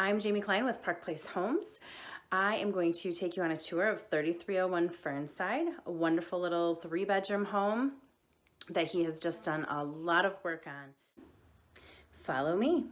I'm Jamie Klein with Park Place Homes. I am going to take you on a tour of 3301 Fernside, a wonderful little 3-bedroom home that he has just done a lot of work on. Follow me.